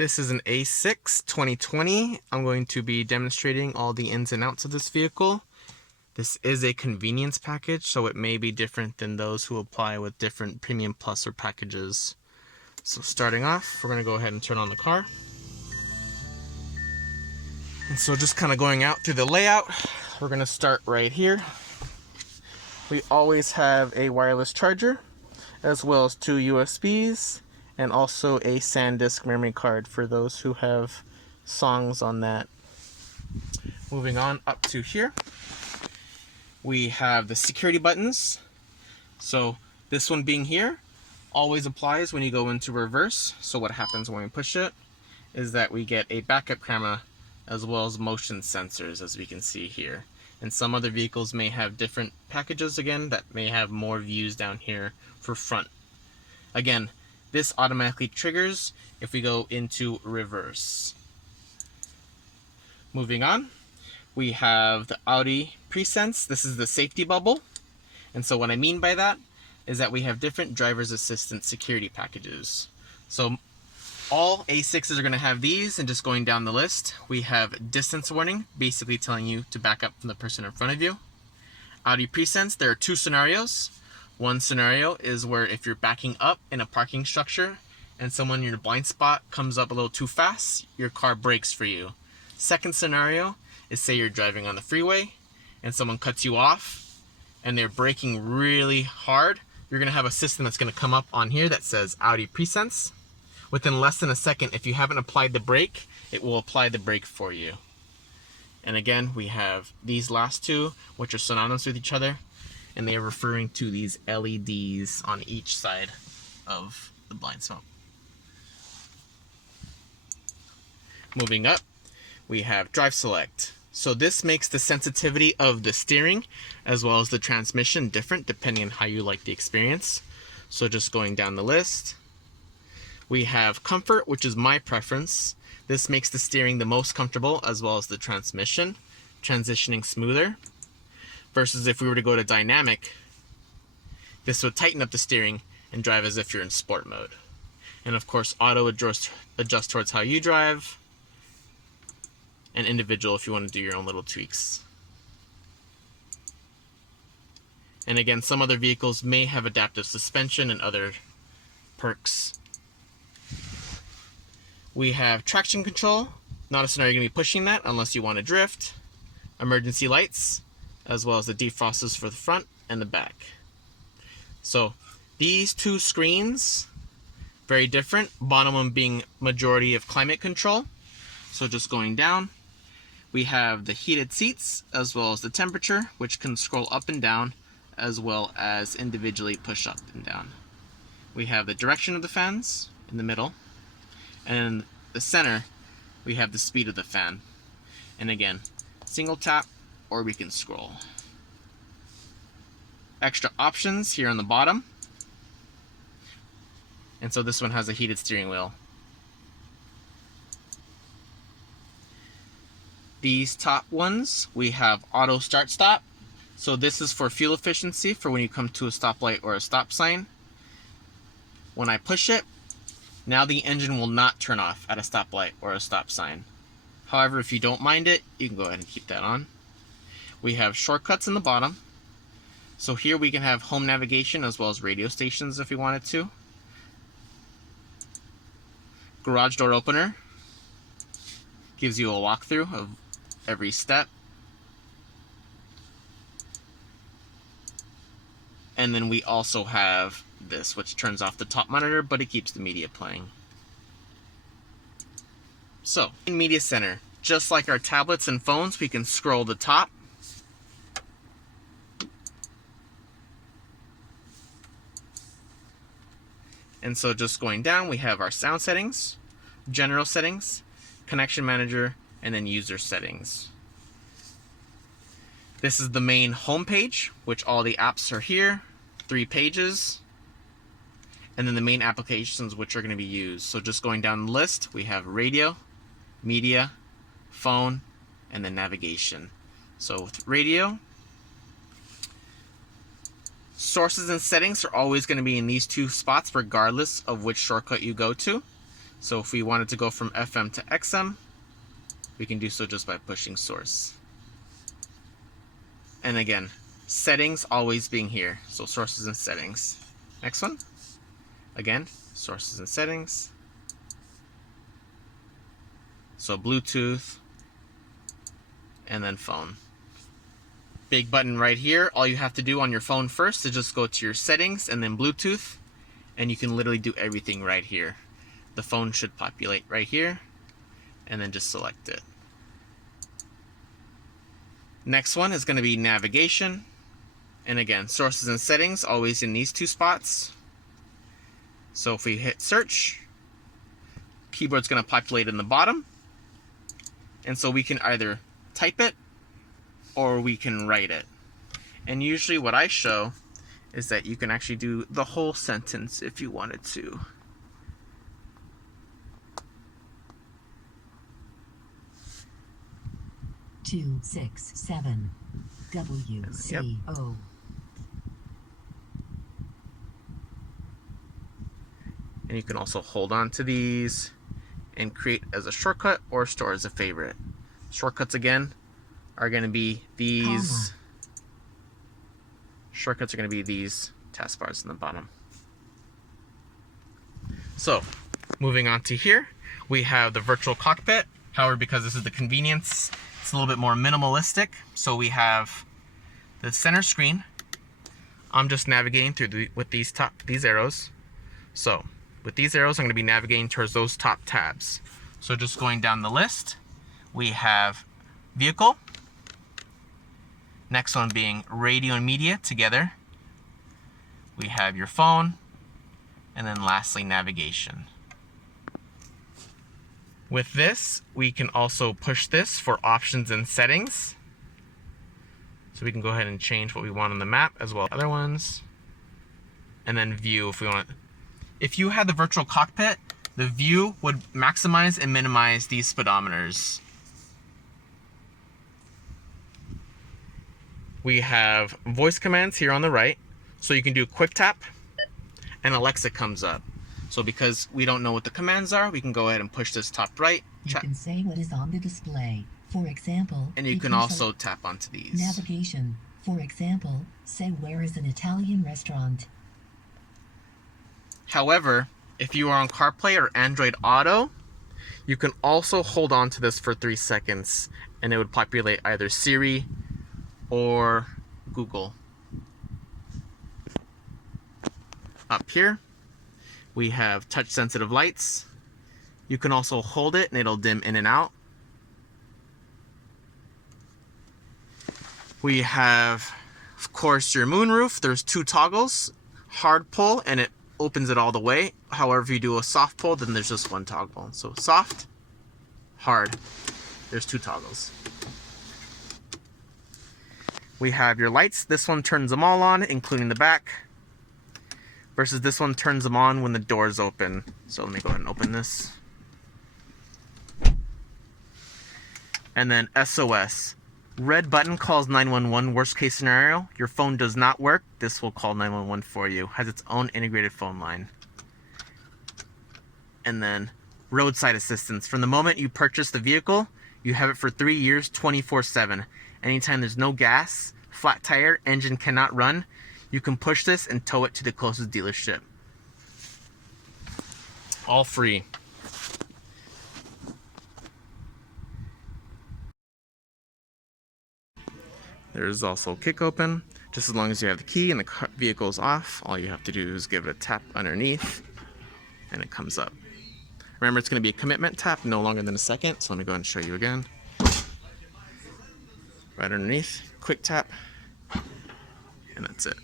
This is an A6 2020. I'm going to be demonstrating all the ins and outs of this vehicle. This is a convenience package, so it may be different than those who apply with different Premium Plus or packages. So starting off, we're going to go ahead and turn on the car. And so just kind of going out through the layout, we're going to start right here. We always have a wireless charger, as well as 2 USBs, and also a SanDisk memory card for those who have songs on that. Moving on up to here, we have the security buttons. So this one being here always applies when you go into reverse. So what happens when we push it is that we get a backup camera as well as motion sensors, as we can see here. And some other vehicles may have different packages again that may have more views down here for front. Again, this automatically triggers if we go into reverse. Moving on, we have the Audi Presense. This is the safety bubble. And so what I mean by that is that we have different driver's assistant security packages. So all A6s are going to have these, and just going down the list, we have distance warning, basically telling you to back up from the person in front of you. Audi Presense, there are 2 scenarios. One scenario is where if you're backing up in a parking structure and someone in your blind spot comes up a little too fast, your car brakes for you. Second scenario is, say you're driving on the freeway and someone cuts you off and they're braking really hard. You're going to have a system that's going to come up on here that says Audi Presense. Within less than a second, if you haven't applied the brake, it will apply the brake for you. And again, we have these last 2, which are synonymous with each other, and they are referring to these LEDs on each side of the blind spot. Moving up, we have Drive Select. So this makes the sensitivity of the steering as well as the transmission different depending on how you like the experience. So just going down the list, we have Comfort, which is my preference. This makes the steering the most comfortable as well as the transmission, transitioning smoother. Versus if we were to go to Dynamic, this would tighten up the steering and drive as if you're in sport mode. And of course, Auto adjust towards how you drive, and Individual if you want to do your own little tweaks. And again, some other vehicles may have adaptive suspension and other perks. We have Traction Control. Not a scenario you're going to be pushing that unless you want to drift. Emergency lights, as well as the defrosters for the front and the back. So these 2 screens, very different. Bottom one being majority of climate control. So just going down, we have the heated seats as well as the temperature, which can scroll up and down as well as individually push up and down. We have the direction of the fans in the middle, and in the center we have the speed of the fan. And again, single tap, or we can scroll. Extra options here on the bottom. And so this one has a heated steering wheel. These top ones, we have auto start stop. So this is for fuel efficiency for when you come to a stoplight or a stop sign. When I push it, now the engine will not turn off at a stoplight or a stop sign. However, if you don't mind it, you can go ahead and keep that on. We have shortcuts in the bottom. So here we can have home navigation as well as radio stations if we wanted to. Garage door opener gives you a walkthrough of every step. And then we also have this, which turns off the top monitor, but it keeps the media playing. So in Media Center, just like our tablets and phones, we can scroll the top. And so just going down, we have our sound settings, general settings, connection manager, and then user settings. This is the main home page, which all the apps are here, 3 pages, and then the main applications which are going to be used. So just going down the list, we have radio, media, phone, and then navigation. So with radio, sources and settings are always going to be in these 2 spots regardless of which shortcut you go to. So if we wanted to go from FM to XM, we can do so just by pushing source. And again, settings always being here. So sources and settings. Next one. Again, sources and settings. So Bluetooth, and then phone. Big button right here. All you have to do on your phone first is just go to your settings and then Bluetooth, and you can literally do everything right here. The phone should populate right here, and then just select it. Next one is going to be navigation. And again, sources and settings, always in these two spots. So if we hit search, keyboard's going to populate in the bottom. And so we can either type it or we can write it. And usually what I show is that you can actually do the whole sentence if you wanted to. Two, 6, 7, WCO. Yep. And you can also hold on to these and create as a shortcut or store as a favorite. Shortcuts again are going to be these. Shortcuts are going to be these taskbars in the bottom. So moving on to here, we have the virtual cockpit. However, because this is the convenience, it's a little bit more minimalistic. So we have the center screen. I'm just navigating through with these arrows. So with these arrows, I'm going to be navigating towards those top tabs. So just going down the list, we have vehicle. Next one being radio and media together. We have your phone. And then lastly, navigation. With this, we can also push this for options and settings. So we can go ahead and change what we want on the map as well as other ones. And then view if we want. If you had the virtual cockpit, the view would maximize and minimize these speedometers. We have voice commands here on the right. So you can do quick tap and Alexa comes up. So because we don't know what the commands are, we can go ahead and push this top right. You can say what is on the display. For example, and you can also tap onto these. Navigation. For example, say where is an Italian restaurant. However, if you are on CarPlay or Android Auto, you can also hold on to this for 3 seconds and it would populate either Siri or Google. Up here, we have touch sensitive lights. You can also hold it and it'll dim in and out. We have, of course, your moonroof. There's 2 toggles, hard pull, and it opens it all the way. However, if you do a soft pull, then there's just 1 toggle. So soft, hard, there's 2 toggles. We have your lights. This one turns them all on, including the back, versus this one turns them on when the doors open. So let me go ahead and open this. And then SOS. Red button calls 911, worst case scenario. Your phone does not work. This will call 911 for you. Has its own integrated phone line. And then roadside assistance. From the moment you purchase the vehicle, you have it for 3 years, 24/7. Anytime there's no gas, flat tire, engine cannot run, you can push this and tow it to the closest dealership. All free. There's also kick open. Just as long as you have the key and the vehicle's off, all you have to do is give it a tap underneath and it comes up. Remember, it's going to be a commitment tap, no longer than a second. So let me go ahead and show you again. Right underneath, quick tap, and that's it.